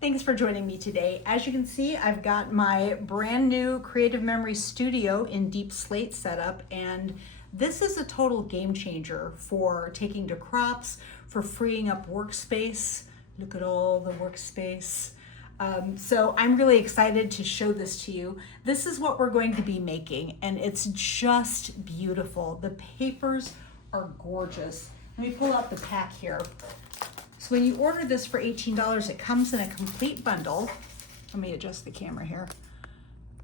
Thanks for joining me today. As you can see, I've got my brand new Creative Memories studio in deep slate setup, and this is a total game changer for taking to crops, for freeing up workspace. Look at all the workspace. So I'm really excited to show this to you. This is what we're going to be making, and it's just beautiful. The papers are gorgeous. Let me pull out the pack here. So when you order this for $18, it comes in a complete bundle. Let me adjust the camera here.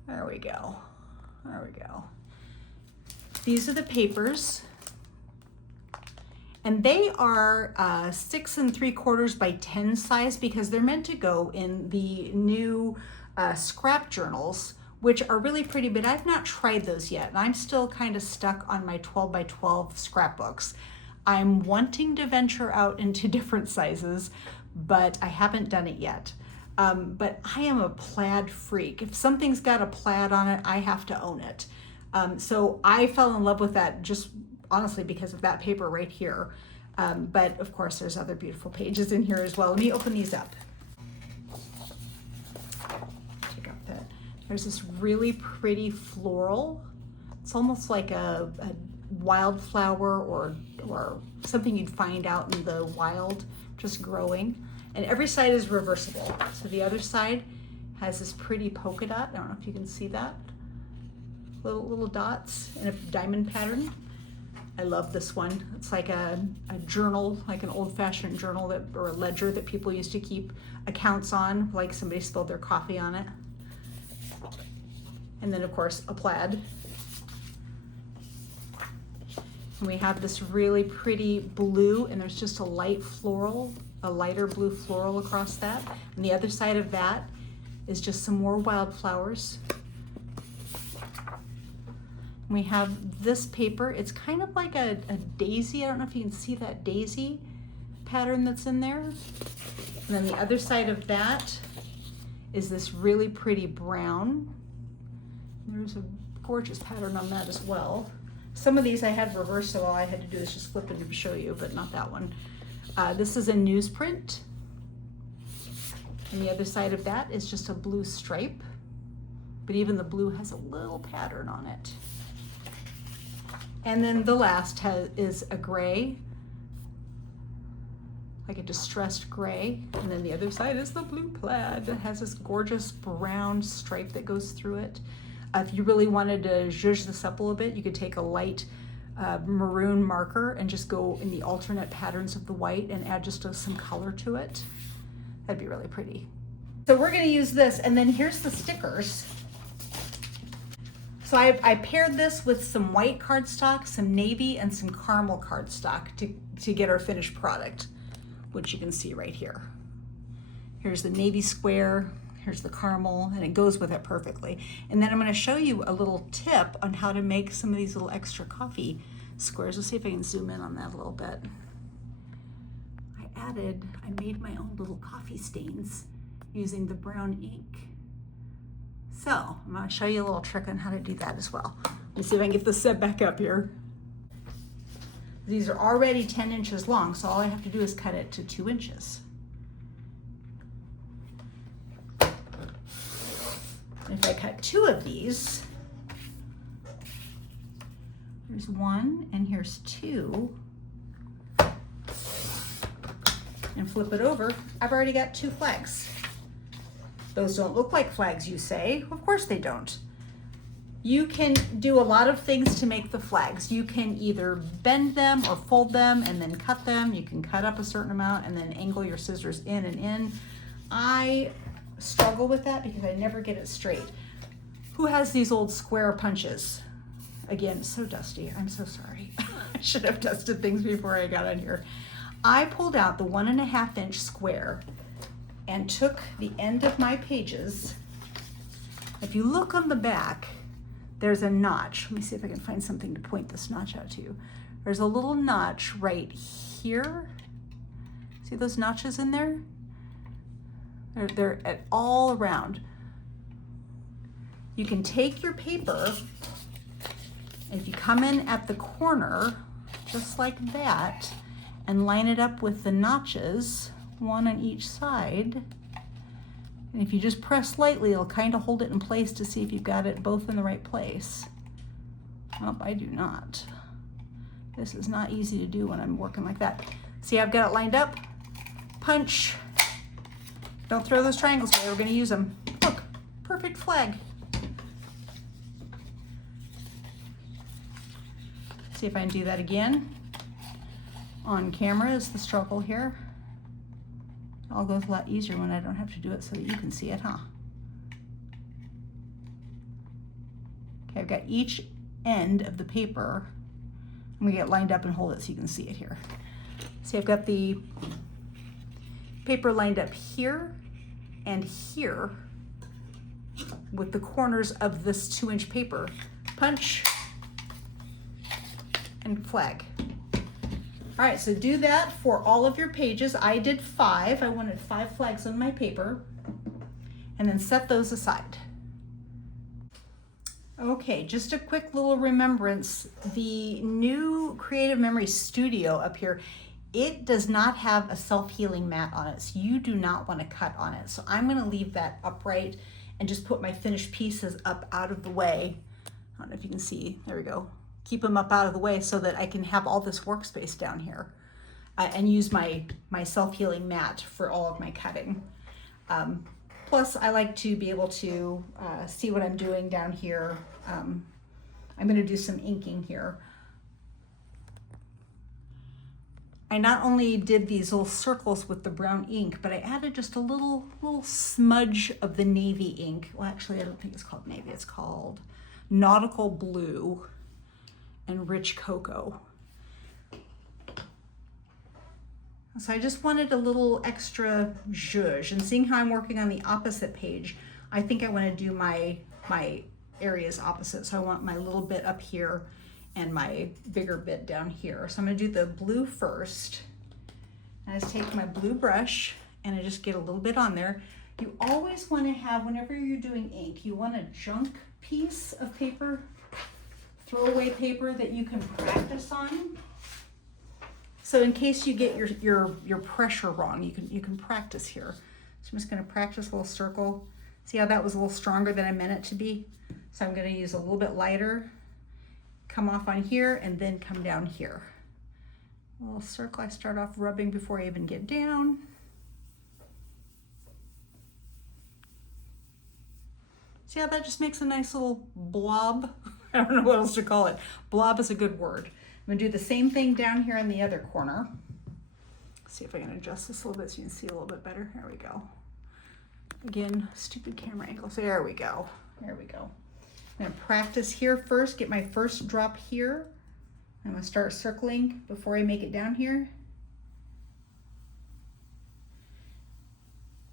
There we go. There we go. These are the papers. And they are 6 3/4 by 10 size because they're meant to go in the new scrap journals, which are really pretty, but I've not tried those yet. And I'm still kind of stuck on my 12 by 12 scrapbooks. I'm wanting to venture out into different sizes, but I haven't done it yet. But I am a plaid freak. If something's got a plaid on it, I have to own it. So I fell in love with that just honestly because of that paper right here. But of course there's other beautiful pages in here as well. Let me open these up. Check out that. There's this really pretty floral. It's almost like a wildflower or something you'd find out in the wild just growing, and every side is reversible. So the other side has this pretty polka dot. I don't know if you can see that, little dots in a diamond pattern. I love this one. It's like a journal, like an old-fashioned journal or a ledger that people used to keep accounts on, like somebody spilled their coffee on it. And then of course a plaid. And we have this really pretty blue, and there's just a light floral, a lighter blue floral across that. And the other side of that is just some more wildflowers. We have this paper. It's kind of like a daisy. I don't know if you can see that daisy pattern that's in there. And then the other side of that is this really pretty brown. There's a gorgeous pattern on that as well. Some of these I had reversed, so all I had to do is just flip it to show you, but not that one. This is a newsprint. And the other side of that is just a blue stripe, but even the blue has a little pattern on it. And then the last is a gray, like a distressed gray. And then the other side is the blue plaid that has this gorgeous brown stripe that goes through it. If you really wanted to zhuzh this up a little bit, you could take a light maroon marker and just go in the alternate patterns of the white and add just some color to it. That'd be really pretty. So we're gonna use this, and then here's the stickers. So I paired this with some white cardstock, some navy, and some caramel cardstock to get our finished product, which you can see right here. Here's the navy square. Here's the caramel, and it goes with it perfectly. And then I'm going to show you a little tip on how to make some of these little extra coffee squares. Let's see if I can zoom in on that a little bit. I made my own little coffee stains using the brown ink. So I'm going to show you a little trick on how to do that as well. Let me see if I can get this set back up here. These are already 10 inches long, so all I have to do is cut it to 2 inches. If I cut 2 of these, here's 1 and here's 2, and flip it over, I've already got 2 flags. Those don't look like flags, you say. Of course they don't. You can do a lot of things to make the flags. You can either bend them or fold them and then cut them. You can cut up a certain amount and then angle your scissors in and in. I struggle with that because I never get it straight. Who has these old square punches? Again, so dusty. I'm so sorry. I should have dusted things before I got on here. I pulled out the 1.5 inch square and took the end of my pages. If you look on the back, there's a notch. Let me see if I can find something to point this notch out to you. There's a little notch right here. See those notches in there? They're all around. You can take your paper, and if you come in at the corner, just like that, and line it up with the notches, one on each side, And if you just press lightly, it'll kind of hold it in place to see if you've got it both in the right place. Oh, I do not. This is not easy to do when I'm working like that. See, I've got it lined up. Punch. Don't throw those triangles away, we're gonna use them. Look, perfect flag. See if I can do that again. On camera is the struggle here. It all goes a lot easier when I don't have to do it so that you can see it, huh? Okay, I've got each end of the paper. I'm gonna get lined up and hold it so you can see it here. See, I've got the paper lined up here and here with the corners of this 2-inch paper. Punch and flag. All right, so do that for all of your pages. I did 5. I wanted 5 flags on my paper, and then set those aside. Okay, just a quick little remembrance. The new Creative Memories Studio up here, it does not have a self-healing mat on it, so you do not want to cut on it. So I'm going to leave that upright and just put my finished pieces up out of the way. I don't know if you can see, there we go. Keep them up out of the way so that I can have all this workspace down here and use my self-healing mat for all of my cutting. Plus, I like to be able to see what I'm doing down here. I'm going to do some inking here. I not only did these little circles with the brown ink, but I added just a little smudge of the navy ink. Well, actually, I don't think it's called navy. It's called nautical blue and rich cocoa. So I just wanted a little extra zhuzh, and seeing how I'm working on the opposite page, I think I want to do my areas opposite. So I want my little bit up here and my bigger bit down here. So I'm going to do the blue first. I just take my blue brush and I just get a little bit on there. You always want to have, whenever you're doing ink, you want a junk piece of paper, throwaway paper that you can practice on. So in case you get your pressure wrong, you can practice here. So I'm just going to practice a little circle. See how that was a little stronger than I meant it to be? So I'm going to use a little bit lighter, come off on here, and then come down here. A little circle I start off rubbing before I even get down. See how that just makes a nice little blob? I don't know what else to call it. Blob is a good word. I'm gonna do the same thing down here in the other corner. See if I can adjust this a little bit so you can see a little bit better. There we go. Again, stupid camera angles. There we go. There we go. I'm gonna practice here first, get my first drop here. I'm gonna start circling before I make it down here.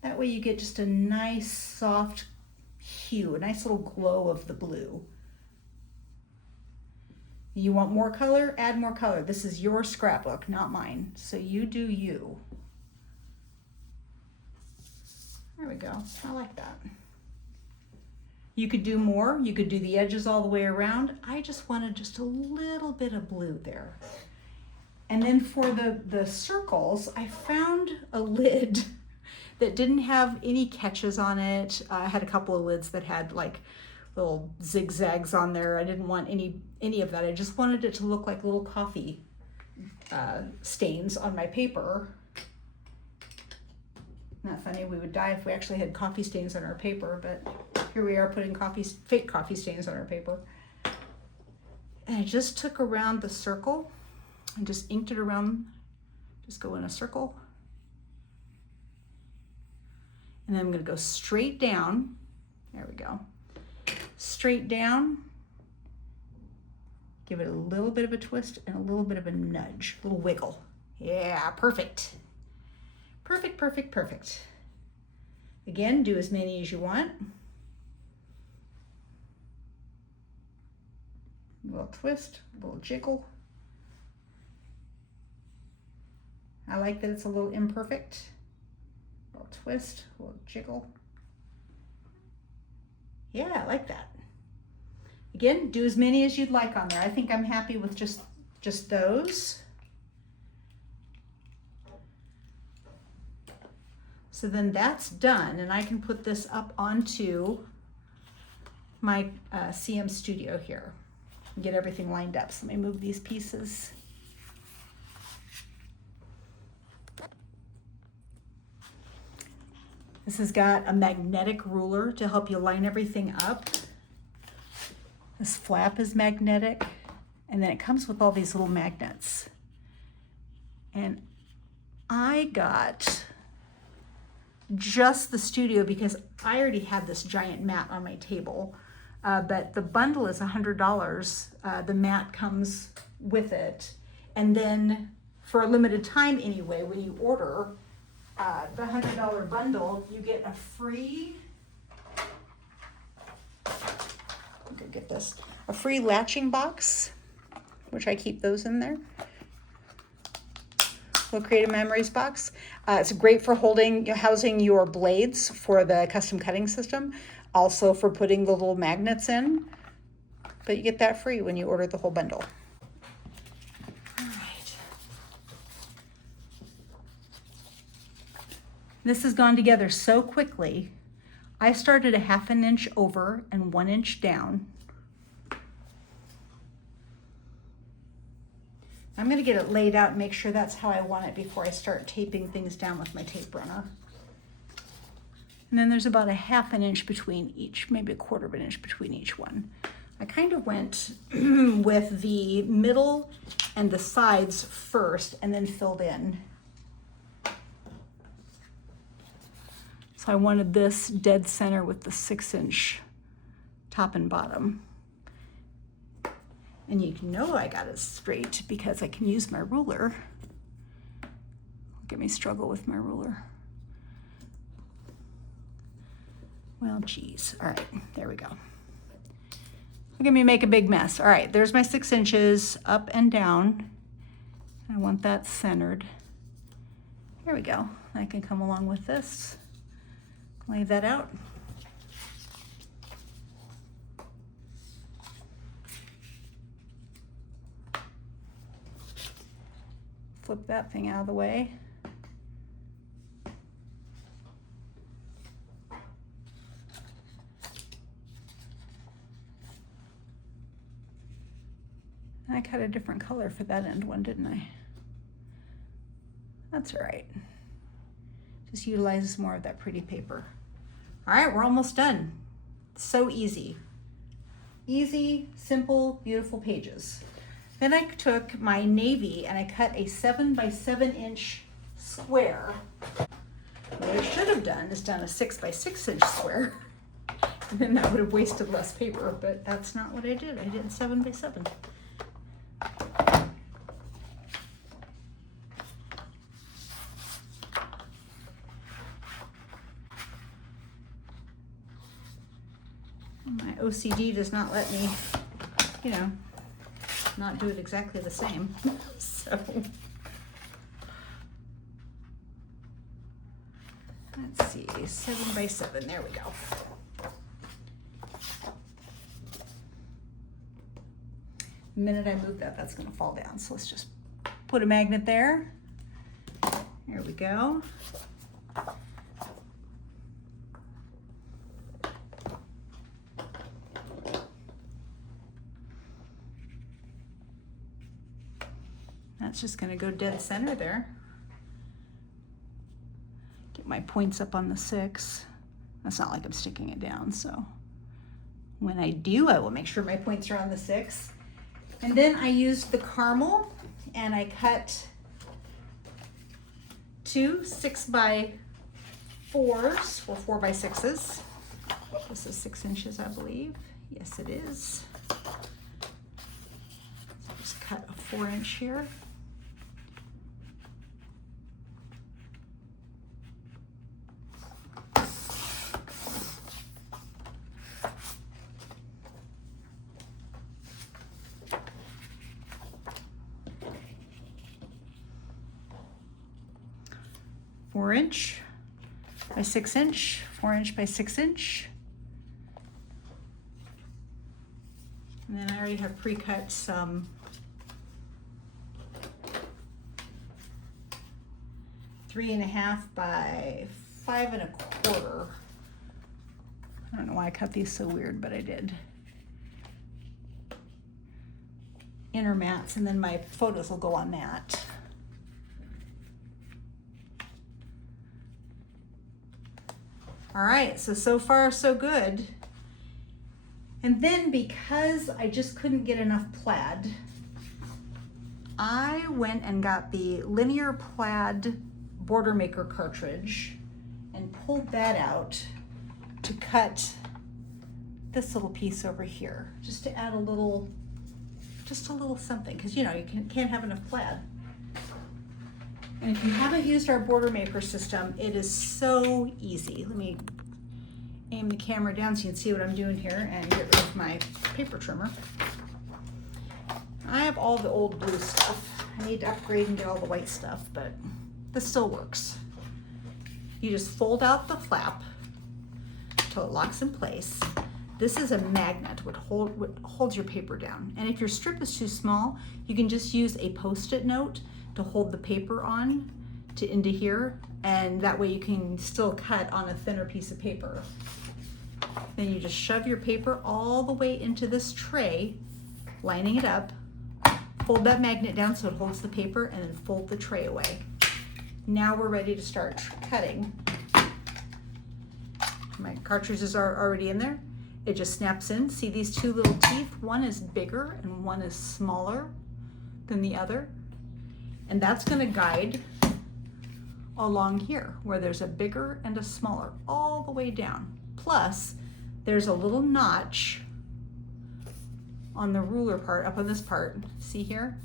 That way you get just a nice soft hue, a nice little glow of the blue. You want more color? Add more color. This is your scrapbook, not mine. So you do you. There we go. I like that. You could do more. You could do the edges all the way around. I just wanted just a little bit of blue there. And then for the circles, I found a lid that didn't have any catches on it. I had a couple of lids that had like little zigzags on there. I didn't want any of that. I just wanted it to look like little coffee stains on my paper. Not funny, we would die if we actually had coffee stains on our paper, but here we are putting fake coffee stains on our paper. And I just took around the circle and just inked it around, just go in a circle. And then I'm gonna go straight down. There we go. Straight down. Give it a little bit of a twist and a little bit of a nudge, a little wiggle. Yeah, perfect. Perfect, perfect, perfect. Again, do as many as you want. A little twist, a little jiggle. I like that it's a little imperfect. A little twist, a little jiggle. Yeah, I like that. Again, do as many as you'd like on there. I think I'm happy with just those. So then that's done, and I can put this up onto my CM Studio here and get everything lined up. So let me move these pieces. This has got a magnetic ruler to help you line everything up. This flap is magnetic, and then it comes with all these little magnets. And I got just the Studio because I already had this giant mat on my table, but the bundle is $100. The mat comes with it, and then for a limited time anyway, when you order the $100 bundle, you get a free, get this, a free latching box, which I keep those in there. Little Creative Memories box. It's great for housing your blades for the custom cutting system, also for putting the little magnets in, but you get that free when you order the whole bundle. All right. This has gone together so quickly. I started a 1/2 inch over and 1 inch down. I'm going to get it laid out and make sure that's how I want it before I start taping things down with my tape runner. And then there's about a 1/2 inch between each, maybe a 1/4 inch between each one. I kind of went with the middle and the sides first and then filled in. So I wanted this dead center with the 6-inch top and bottom. And you know I got it straight because I can use my ruler. Look at me struggle with my ruler. Well, geez. All right, there we go. Look at me make a big mess. All right, there's my 6 inches up and down. I want that centered. There we go. I can come along with this. Lay that out. Flip that thing out of the way. And I cut a different color for that end one, didn't I? That's all right. Just utilizes more of that pretty paper. All right, we're almost done. So easy. Easy, simple, beautiful pages. Then I took my navy and I cut a 7 by 7 inch square. What I should have done is done a 6 by 6 inch square. And then that would have wasted less paper, but that's not what I did. I did 7 by 7. My OCD does not let me, not do it exactly the same. So let's see, 7 by 7, there we go. The minute I move that, that's gonna fall down. So let's just put a magnet there. There we go. That's just gonna go dead center there. Get my points up on the 6. That's not like I'm sticking it down, so when I do, I will make sure my points are on the 6. And then I used the caramel and I cut 2 6 by 4s, or 4 by 6s. This is 6 inches, I believe. Yes, it is. So just cut a 4 inch here. Four inch by 6 inch, 4 inch by 6 inch. And then I already have pre-cut some .3.5 by 5¼ I don't know why I cut these so weird, but I did. Inner mats, and then my photos will go on that. All right, so far so good. And then because I just couldn't get enough plaid, I went and got the linear plaid border maker cartridge and pulled that out to cut this little piece over here, just to add just a little something, because you know you can't have enough plaid. And if you haven't used our border maker system, it is so easy. Let me aim the camera down so you can see what I'm doing here and get rid of my paper trimmer. I have all the old blue stuff. I need to upgrade and get all the white stuff, but this still works. You just fold out the flap till it locks in place. This is a magnet, what holds your paper down. And if your strip is too small, you can just use a Post-it note to hold the paper on into here, and that way you can still cut on a thinner piece of paper. Then you just shove your paper all the way into this tray, lining it up, fold that magnet down so it holds the paper, and then fold the tray away. Now we're ready to start cutting. My cartridges are already in there. It just snaps in. See these two little teeth? One is bigger and one is smaller than the other. And that's going to guide along here where there's a bigger and a smaller all the way down. Plus, there's a little notch on the ruler part, up on this part, see here?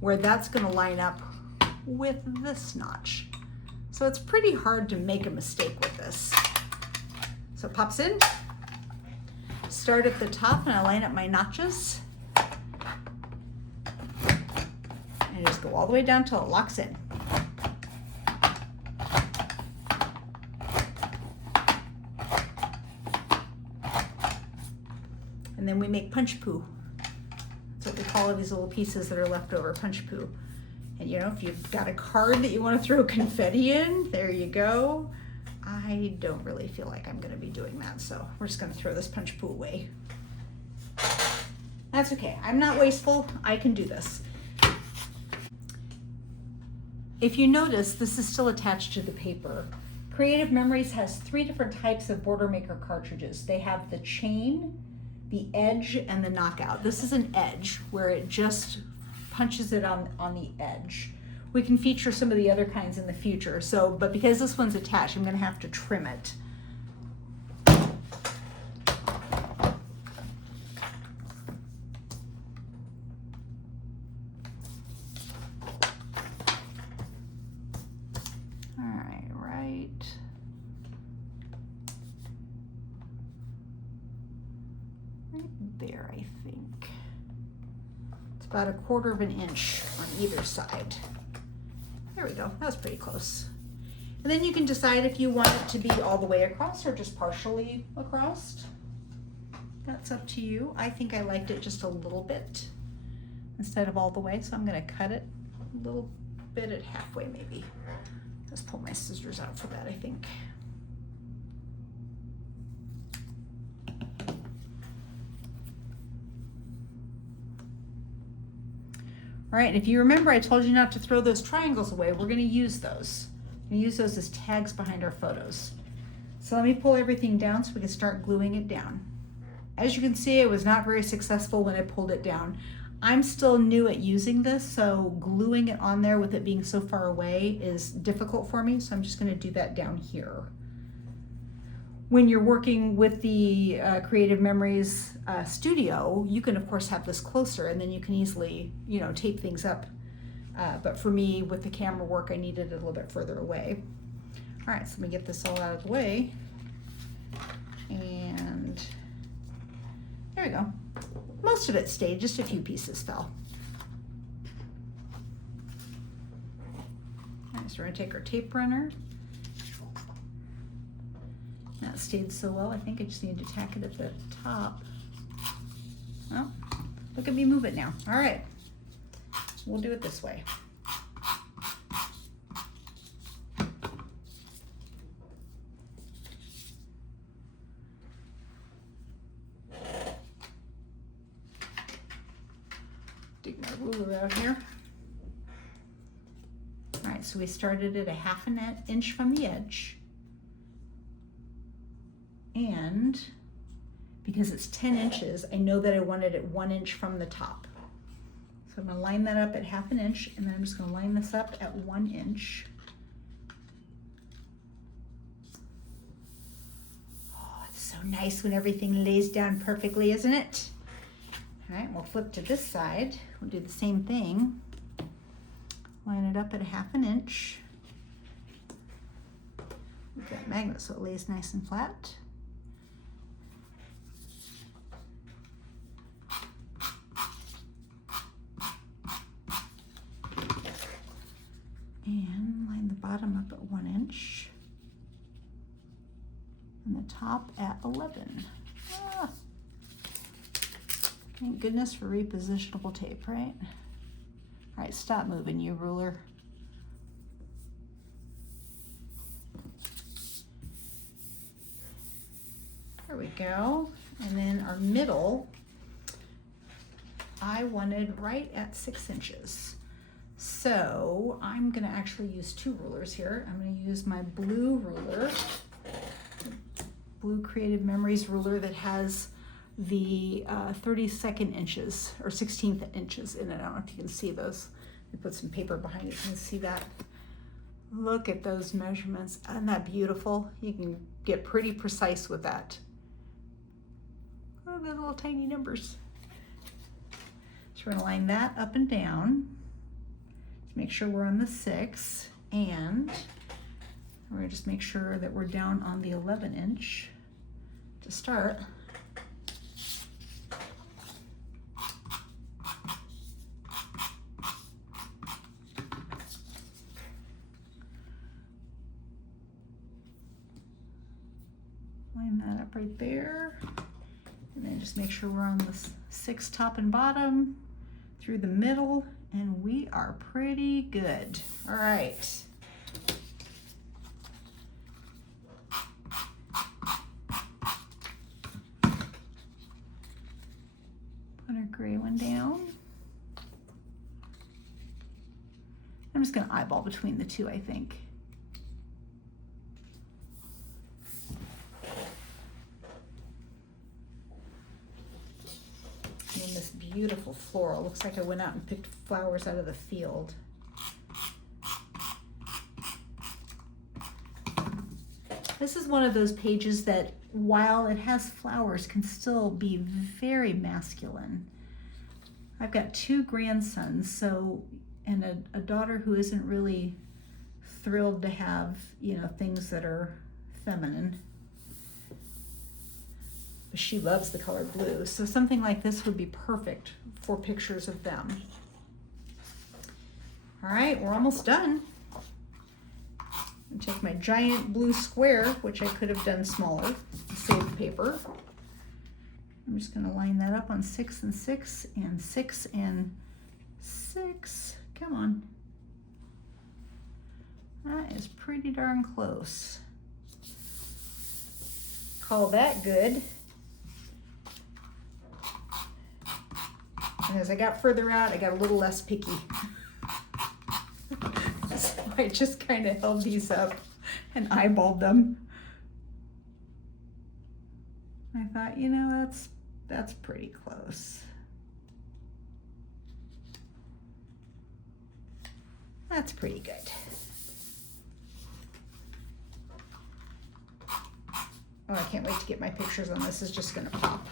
Where that's going to line up with this notch. So it's pretty hard to make a mistake with this. So it pops in. Start at the top and I line up my notches. And just go all the way down till it locks in. And then we make punch poo. That's what we call these little pieces that are left over, punch poo. And you know, if you've got a card that you want to throw confetti in, there you go. I don't really feel like I'm going to be doing that, so we're just going to throw this punch poo away. That's okay. I'm not wasteful. I can do this. If you notice, this is still attached to the paper. Creative Memories has 3 different types of border maker cartridges. They have the chain, the edge, and the knockout. This is an edge where it just punches it on the edge. We can feature some of the other kinds in the future, but because this one's attached, I'm going to have to trim it. There, I think. It's about 1/4 inch on either side. There we go, that was pretty close. And then you can decide if you want it to be all the way across or just partially across. That's up to you. I think I liked it just a little bit instead of all the way, so I'm gonna cut it a little bit at halfway maybe. Let's pull my scissors out for that, I think. All right, and if you remember, I told you not to throw those triangles away. We're gonna use those. We're gonna use those as tags behind our photos. So let me pull everything down so we can start gluing it down. As you can see, it was not very successful when I pulled it down. I'm still new at using this, so gluing it on there with it being so far away is difficult for me, so I'm just gonna do that down here. When you're working with the Creative Memories studio, you can of course have this closer and then you can easily, you know, tape things up. But for me, with the camera work, I needed it a little bit further away. All right, so let me get this all out of the way. And there we go. Most of it stayed, just a few pieces fell. All right, so we're gonna take our tape runner. That stayed so well, I think I just need to tack it at the top. Oh, look at me move it now. All right, we'll do it this way. right, so we started at a 1/2 inch from the edge. And because it's 10 inches, I know that I wanted it 1 inch from the top. So I'm gonna line that up at 1/2 inch, and then I'm just gonna line this up at 1 inch. Oh, it's so nice when everything lays down perfectly, isn't it? All right, we'll flip to this side. We'll do the same thing. Line it up at a 1/2 inch. We've got magnet so it lays nice and flat. And line the bottom up at 1 inch. And the top at 11. Ah. Thank goodness for repositionable tape, right? All right, stop moving, you ruler. There we go. And then our middle, I wanted right at 6 inches. So I'm gonna actually use 2 rulers here. I'm gonna use my blue ruler, blue Creative Memories ruler that has the 32nd inches or 16th inches in it. I don't know if you can see those. I put some paper behind it. You can see that. Look at those measurements. Isn't that beautiful? You can get pretty precise with that. Oh, those little tiny numbers. So we're gonna line that up and down to make sure we're on the 6, and we're gonna just make sure that we're down on the 11 inch to start. Line that up right there. And then just make sure we're on the 6 top and bottom through the middle, and we are pretty good. All right. Put our gray one down. I'm just gonna eyeball between the two, I think. And this beautiful floral. Looks like I went out and picked flowers out of the field. This is one of those pages that, while it has flowers, can still be very masculine. I've got 2 grandsons, and a daughter who isn't really thrilled to have, things that are feminine. But she loves the color blue, so something like this would be perfect for pictures of them. All right, we're almost done. Take my giant blue square, which I could have done smaller, to save the paper. I'm just going to line that up on 6 and 6 and 6 and 6. Come on. That is pretty darn close. Call that good. And as I got further out, I got a little less picky. So I just kind of held these up and eyeballed them. I thought, that's pretty close. That's pretty good. Oh, I can't wait to get my pictures on this. It's just gonna pop.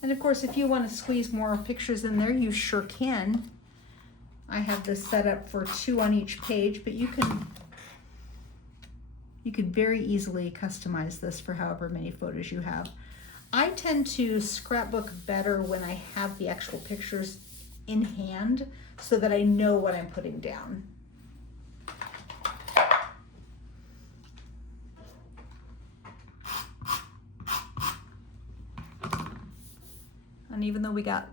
And of course, if you want to squeeze more pictures in there, you sure can. I have this set up for 2 on each page, but you could very easily customize this for however many photos you have. I tend to scrapbook better when I have the actual pictures in hand so that I know what I'm putting down. And even though we got,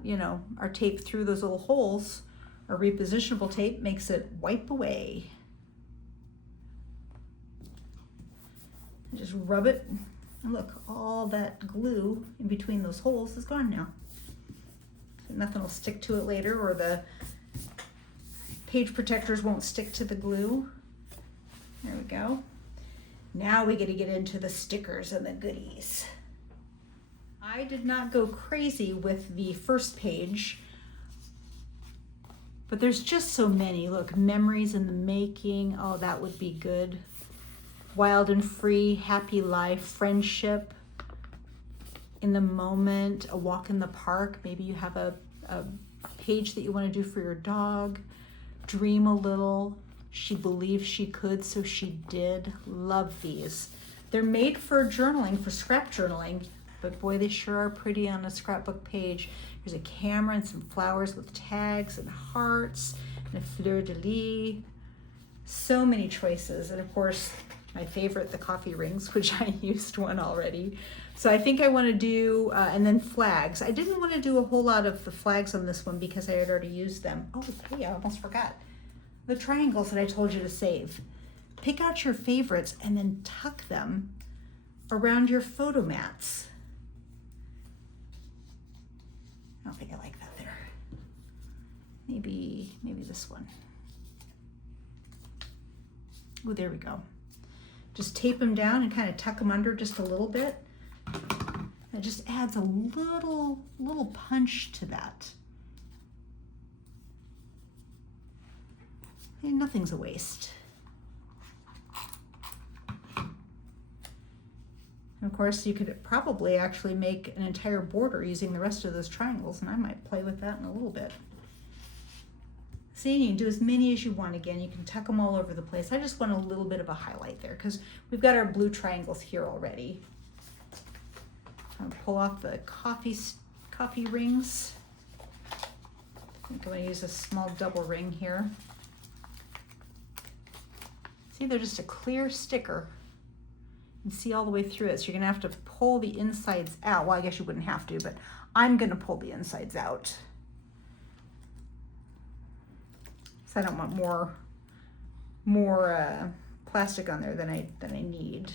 our tape through those little holes, our repositionable tape makes it wipe away. And just rub it, and look, all that glue in between those holes is gone now. Nothing will stick to it later, or the page protectors won't stick to the glue. There we go. Now we get to get into the stickers and the goodies. I did not go crazy with the first page, but there's just so many. Look, memories in the making. Oh, that would be good. Wild and free, happy life, friendship, in the moment, a walk in the park. Maybe you have a page that you want to do for your dog. Dream a little. She believed she could, so she did. Love these. They're made for journaling, for scrap journaling, but boy, they sure are pretty on a scrapbook page. There's a camera and some flowers with tags and hearts and a fleur-de-lis. So many choices. And of course, my favorite, the coffee rings, which I used one already. So I think I want to do, and then flags. I didn't want to do a whole lot of the flags on this one because I had already used them. Oh, hey, I almost forgot. The triangles that I told you to save. Pick out your favorites and then tuck them around your photo mats. I don't think I like that there. Maybe this one. Oh, there we go. Just tape them down and kind of tuck them under just a little bit. It just adds a little punch to that. And nothing's a waste. And of course, you could probably actually make an entire border using the rest of those triangles, and I might play with that in a little bit. See, you can do as many as you want again. You can tuck them all over the place. I just want a little bit of a highlight there because we've got our blue triangles here already. I'll pull off the coffee rings. I think I'm going to use a small double ring here. See, they're just a clear sticker. You can see all the way through it, so you're going to have to pull the insides out. Well, I guess you wouldn't have to, but I'm going to pull the insides out. So I don't want more plastic on there than I need.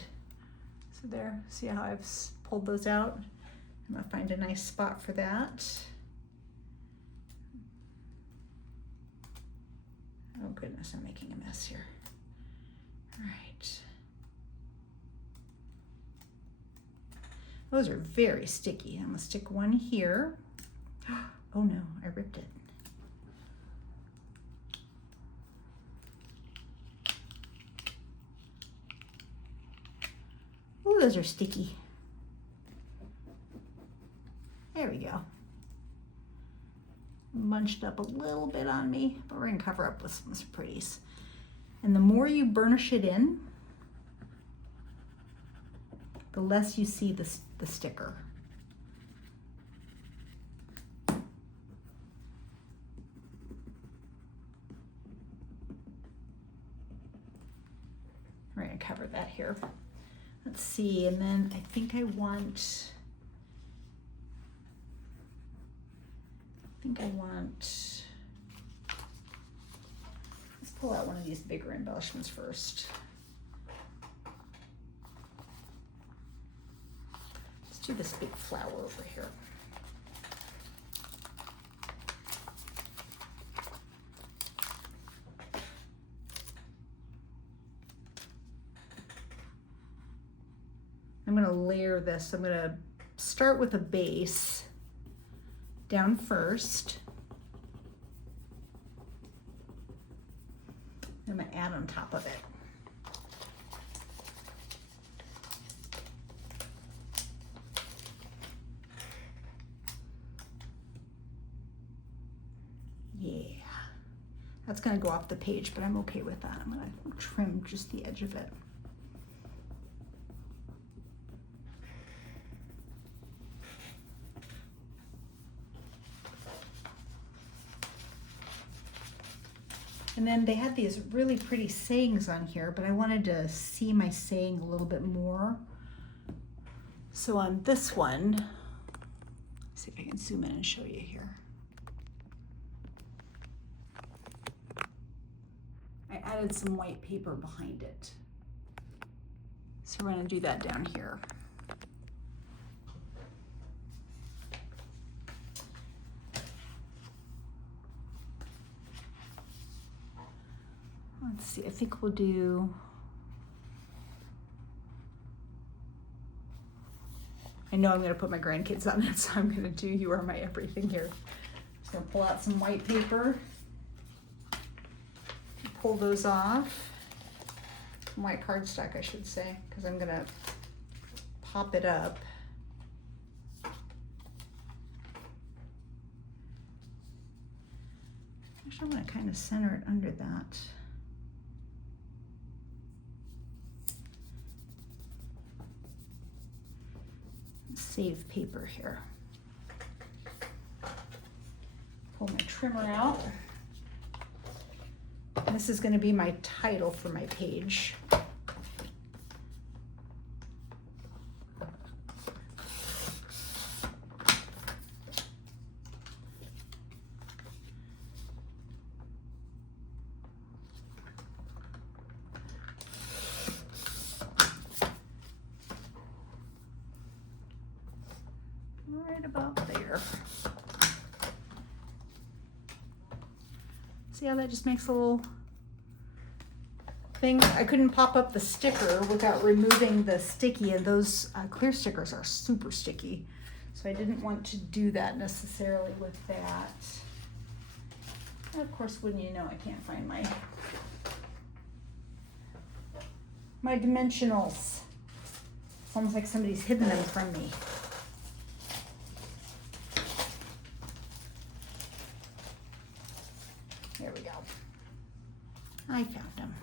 So there, see how I've pulled those out? I'm going to find a nice spot for that. Oh goodness, I'm making a mess here. All right. Those are very sticky. I'm gonna stick one here. Oh no, I ripped it. Oh, those are sticky. There we go. Munched up a little bit on me, but we're gonna cover up with some pretties. And the more you burnish it in, the less you see the sticker. We're gonna cover that here. Let's see, and then I think I want, let's pull out one of these bigger embellishments first. Let's do this big flower over here. I'm going to layer this. I'm going to start with a base down first. I'm going to add on top of it. Yeah, that's going to go off the page, but I'm okay with that. I'm going to trim just the edge of it. And then they had these really pretty sayings on here, but I wanted to see my saying a little bit more. So on this one, let's see if I can zoom in and show you here. I added some white paper behind it. So we're going to do that down here. Let's see, I think we'll do, I know I'm gonna put my grandkids on it, so I'm gonna do You Are My Everything here. Just gonna pull out some white paper, pull those off, white cardstock I should say, because I'm gonna pop it up. Actually, I'm gonna kind of center it under that. Save paper here. Pull my trimmer out. This is going to be my title for my page. Right about there. See how that just makes a little thing? I couldn't pop up the sticker without removing the sticky, and those clear stickers are super sticky. So I didn't want to do that necessarily with that. And of course, wouldn't you know, I can't find my dimensionals. It's almost like somebody's hidden them from me. There we go. I found them.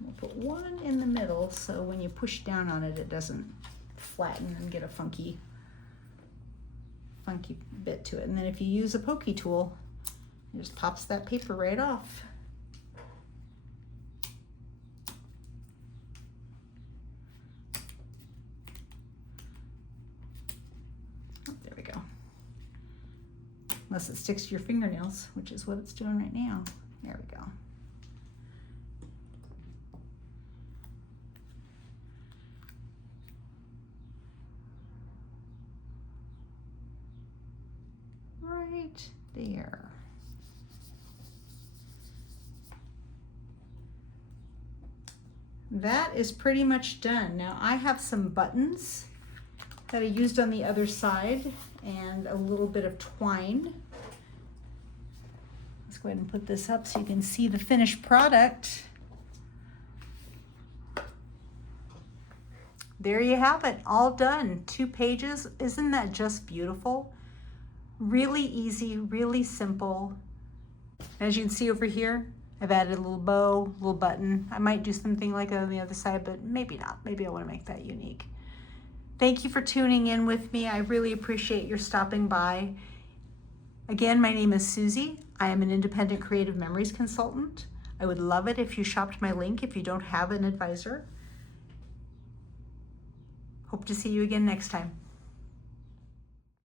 We'll put one in the middle so when you push down on it, it doesn't flatten and get a funky bit to it. And then if you use a pokey tool, it just pops that paper right off. Unless it sticks to your fingernails, which is what it's doing right now. There we go. Right there. That is pretty much done. Now I have some buttons that I used on the other side and a little bit of twine. Let's go ahead and put this up so you can see the finished product. There you have it, all done. 2 pages. Isn't that just beautiful? Really easy, really simple. As you can see over here, I've added a little bow, little button. I might do something like that on the other side, but maybe not. Maybe I want to make that unique. Thank you for tuning in with me. I really appreciate your stopping by. Again, my name is Susie. I am an independent creative memories consultant. I would love it if you shopped my link if you don't have an advisor. Hope to see you again next time.